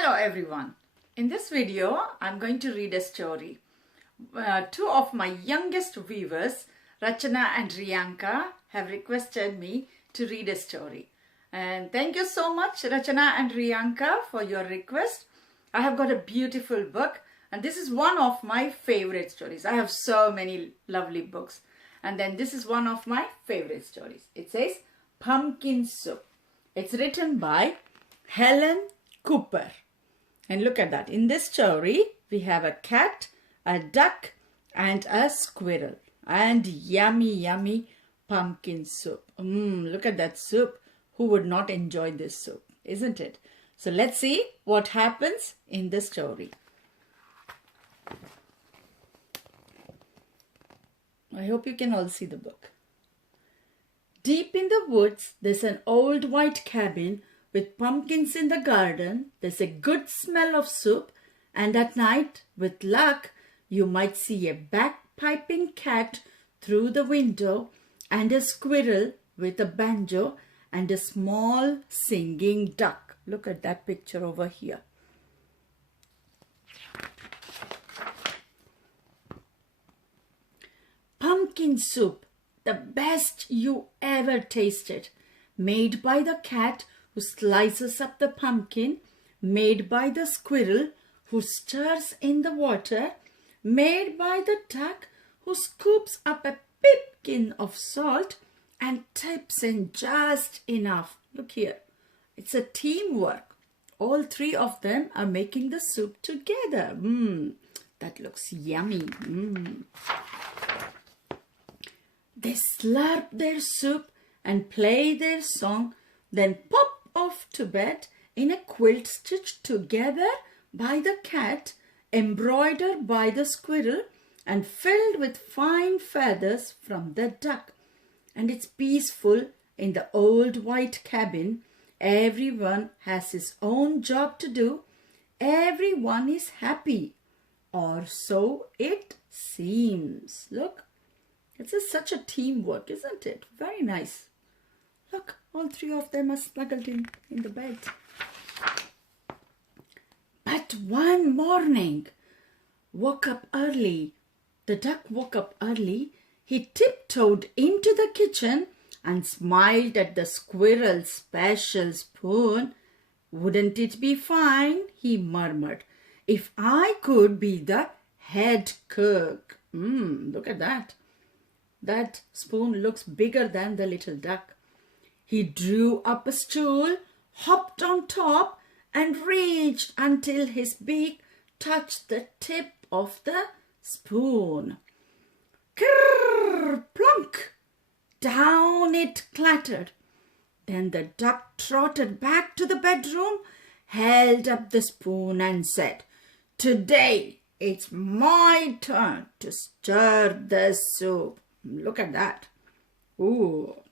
Hello everyone. In this video, I'm going to read a story. Two of my youngest viewers, Rachana and Riyanka, have requested me to read a story. And thank you so much, Rachana and Riyanka, for your request. I have got a beautiful book, and this is one of my favorite stories. I have so many lovely books. And then this is one of my favorite stories. It says Pumpkin Soup. It's written by Helen Cooper. And look at that. In this story, we have a cat, a duck, and a squirrel. And yummy, yummy pumpkin soup. Look at that soup. Who would not enjoy this soup, isn't it? So let's see what happens in the story. I hope you can all see the book. Deep in the woods, there's an old white cabin with pumpkins in the garden. There's a good smell of soup, and at night, with luck, you might see a bagpiping cat through the window and a squirrel with a banjo and a small singing duck. Look at that picture over here. Pumpkin soup, the best you ever tasted, made by the cat who slices up the pumpkin, made by the squirrel who stirs in the water, made by the duck who scoops up a pipkin of salt and tips in just enough. Look here, it's a teamwork. All three of them are making the soup together. That looks yummy. They slurp their soup and play their song, then pop off to bed in a quilt stitched together by the cat, embroidered by the squirrel, and filled with fine feathers from the duck. And it's peaceful in the old white cabin. Everyone has his own job to do. Everyone is happy, or so it seems. Look, it's such a teamwork, isn't it? Very nice. Look, all three of them are snuggled in the bed. But one morning, the duck woke up early. He tiptoed into the kitchen and smiled at the squirrel's special spoon. "Wouldn't it be fine," he murmured, "if I could be the head cook?" Look at that. That spoon looks bigger than the little duck. He drew up a stool, hopped on top, and reached until his beak touched the tip of the spoon. Krrr, plunk! Down it clattered. Then the duck trotted back to the bedroom, held up the spoon and said, "Today it's my turn to stir the soup." Look at that. Ooh.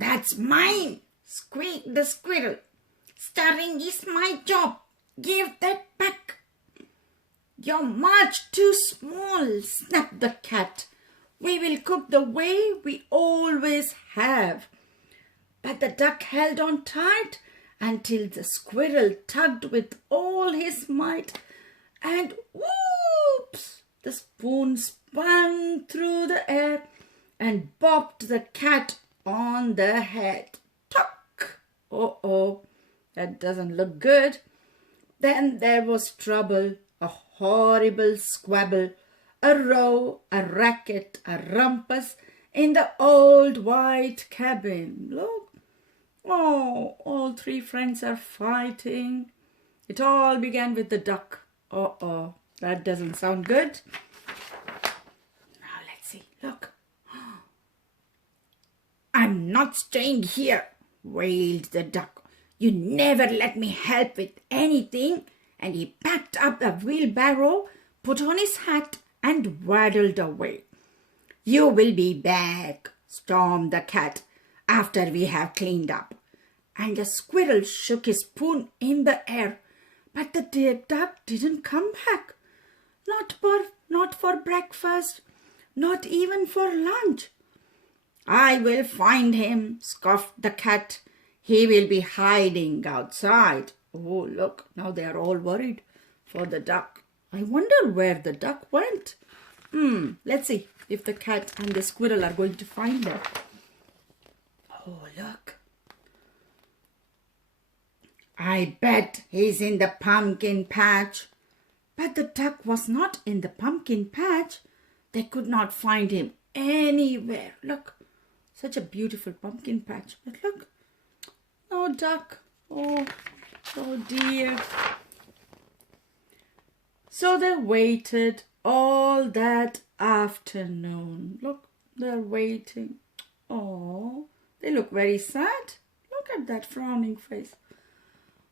"That's mine," squeaked the squirrel. "Stirring is my job. Give that back." "You're much too small," snapped the cat. "We will cook the way we always have." But the duck held on tight until the squirrel tugged with all his might, and whoops! The spoon spun through the air and bopped the cat on the head. Tuck! Oh, that doesn't look good. Then there was trouble, a horrible squabble, a row, a racket, a rumpus in the old white cabin. Look. Oh, all three friends are fighting. It all began with the duck. That doesn't sound good. Now let's see. Look. "I'm not staying here," wailed the duck. "You never let me help with anything." And he packed up the wheelbarrow, put on his hat, and waddled away. "You will be back," stormed the cat, "after we have cleaned up." And the squirrel shook his spoon in the air. But the duck didn't come back. Not for breakfast, not even for lunch. "I will find him," scoffed the cat. He will be hiding outside. Oh, look, now they are all worried for the duck. I wonder where the duck went. Let's see if the cat and the squirrel are going to find them. Oh, look. I bet he's in the pumpkin patch. But the duck was not in the pumpkin patch. They could not find him anywhere. Look, such a beautiful pumpkin patch. But look, no duck. Oh dear. So they waited all that afternoon. Look, they're waiting. Oh, they look very sad. Look at that frowning face.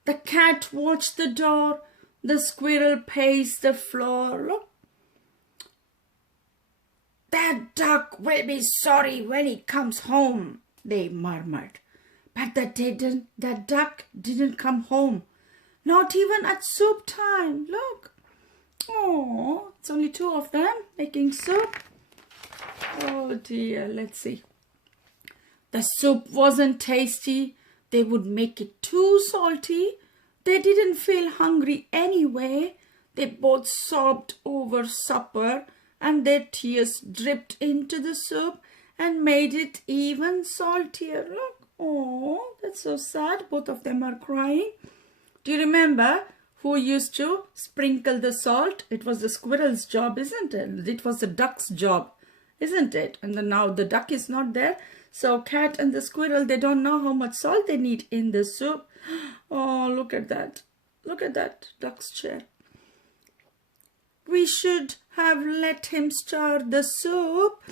The cat watched the door. The squirrel paced the floor. Look. That duck will be sorry when he comes home, they murmured. But the duck didn't come home. Not even at soup time. Look. Oh, it's only two of them making soup. Oh dear, let's see. The soup wasn't tasty. They would make it too salty. They didn't feel hungry anyway. They both sobbed over supper and their tears dripped into the soup and made it even saltier. Look, oh, that's so sad. Both of them are crying. Do you remember who used to sprinkle the salt? It was the squirrel's job, isn't it? It was the duck's job, isn't it? And then now the duck is not there. So cat and the squirrel, they don't know how much salt they need in the soup. Oh, look at that. Look at that duck's chair. We should have let him stir the soup,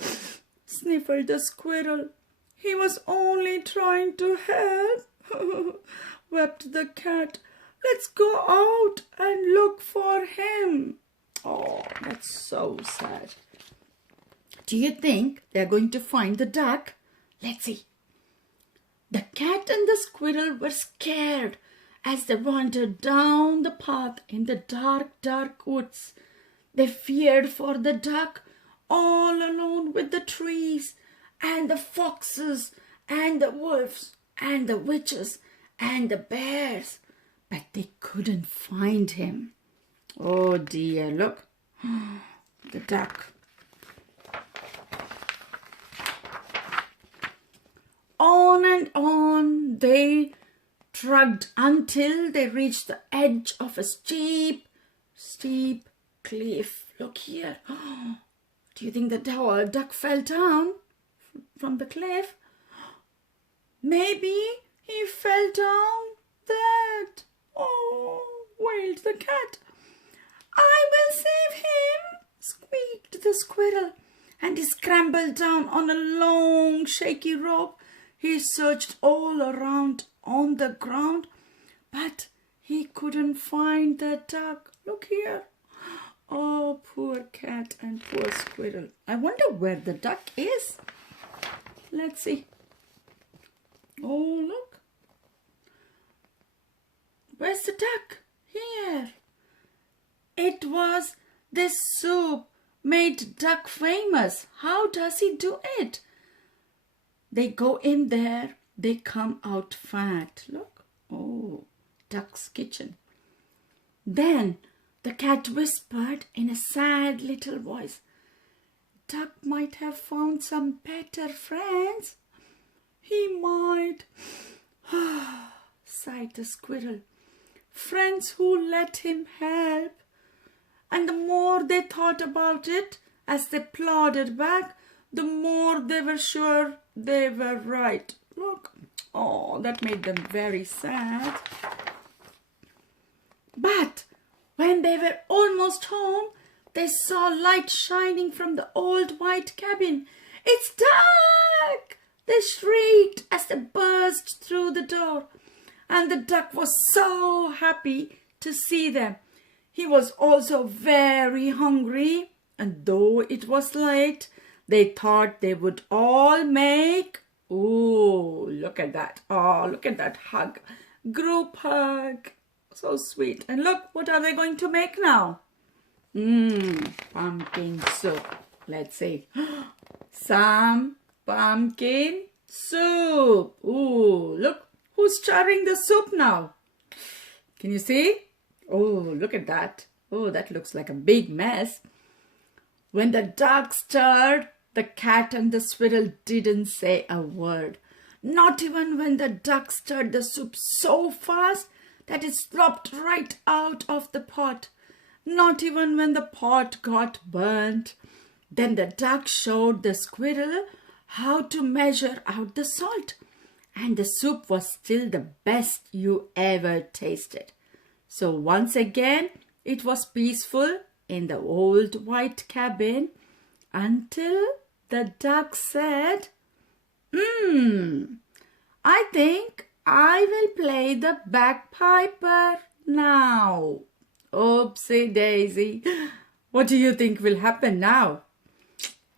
sniffled the squirrel. He was only trying to help, wept the cat. Let's go out and look for him. Oh, that's so sad. Do you think they're going to find the duck? Let's see. The cat and the squirrel were scared as they wandered down the path in the dark, dark woods. They feared for the duck, all alone with the trees and the foxes and the wolves and the witches and the bears. But they couldn't find him. Oh dear, look, the duck. On and on they trudged until they reached the edge of a steep cliff. Look here. Do you think the duck fell down from the cliff? Maybe he fell down that. Oh, wailed the cat. I will save him, squeaked the squirrel, and he scrambled down on a long shaky rope. He searched all around on the ground, but he couldn't find the duck. Look here. Oh, poor cat and poor squirrel. I wonder where the duck is. Let's see. Oh, look. Where's the duck? Here. It was this soup made duck famous. How does he do it? They go in there, they come out fat. Look. Oh, duck's kitchen. Then the cat whispered in a sad little voice, Duck might have found some better friends. He might, sighed the squirrel. Friends who let him help. And the more they thought about it, as they plodded back, the more they were sure they were right. Look, oh, that made them very sad. But when they were almost home, they saw light shining from the old white cabin. It's Duck! They shrieked as they burst through the door. And the duck was so happy to see them. He was also very hungry, and though it was late, they thought they would all make, oh, look at that. Oh, look at that hug. Group hug. So sweet. And look, what are they going to make now? Pumpkin soup. Let's see. Some pumpkin soup. Ooh, look. Who's stirring the soup now? Can you see? Oh, look at that. Oh, that looks like a big mess. When the duck stirred, the cat and the squirrel didn't say a word. Not even when the duck stirred the soup so fast that it slopped right out of the pot. Not even when the pot got burnt. Then the duck showed the squirrel how to measure out the salt. And the soup was still the best you ever tasted. So once again, it was peaceful in the old white cabin until the duck said, I think I will play the bagpiper now. Oopsie daisy. What do you think will happen now?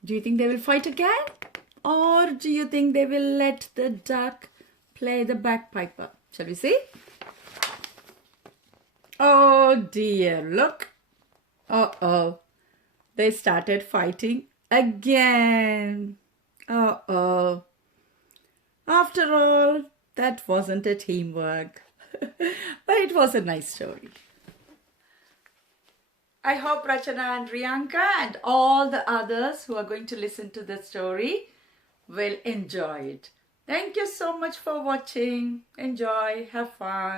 Do you think they will fight again? Or do you think they will let the duck play the bagpiper? Shall we see? Oh dear, look. Uh-oh. They started fighting again. Uh-oh. After all, that wasn't a teamwork. But it was a nice story. I hope Rachana and Riyanka and all the others who are going to listen to the story will enjoy it. Thank you so much for watching. Enjoy. Have fun.